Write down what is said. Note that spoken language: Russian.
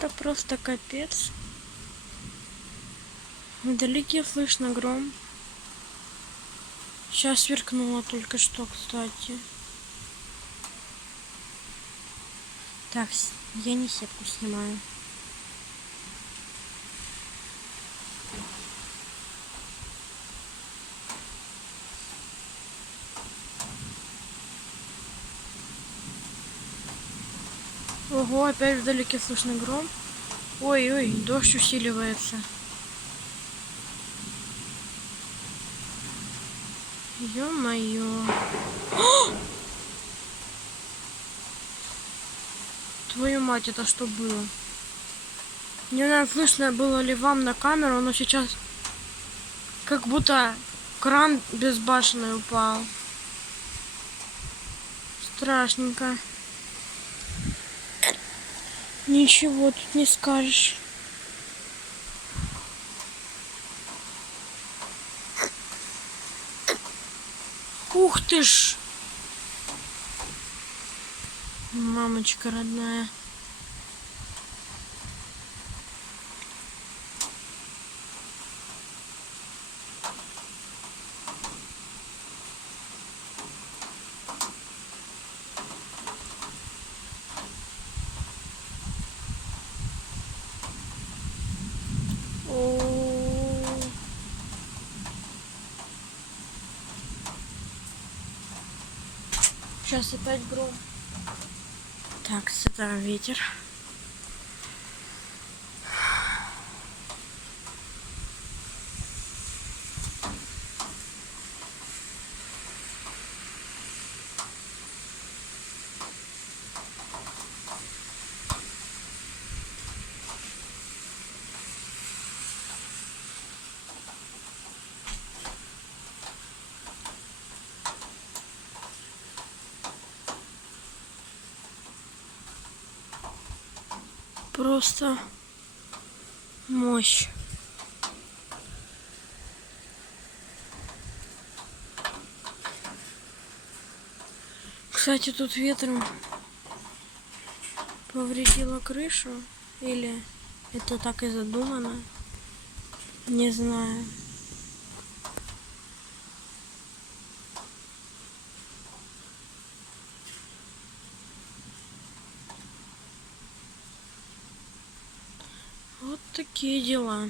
Это просто капец. Вдалеке слышно гром. Сейчас сверкнуло только что, кстати. Так, я не сетку снимаю. Ого, опять вдалеке слышно гром. Ой-ой, дождь усиливается. Ё-моё. Твою мать, это что было? Не знаю, слышно было ли вам на камеру, но сейчас как будто кран безбашенный упал. Страшненько. Ничего тут не скажешь. Ух ты ж! Мамочка родная. О-о-о. Сейчас опять гром. Так, с этого ветер. Просто мощь. Кстати, тут ветром повредила крышу. Или это так и задумано? Не знаю. Вот такие дела.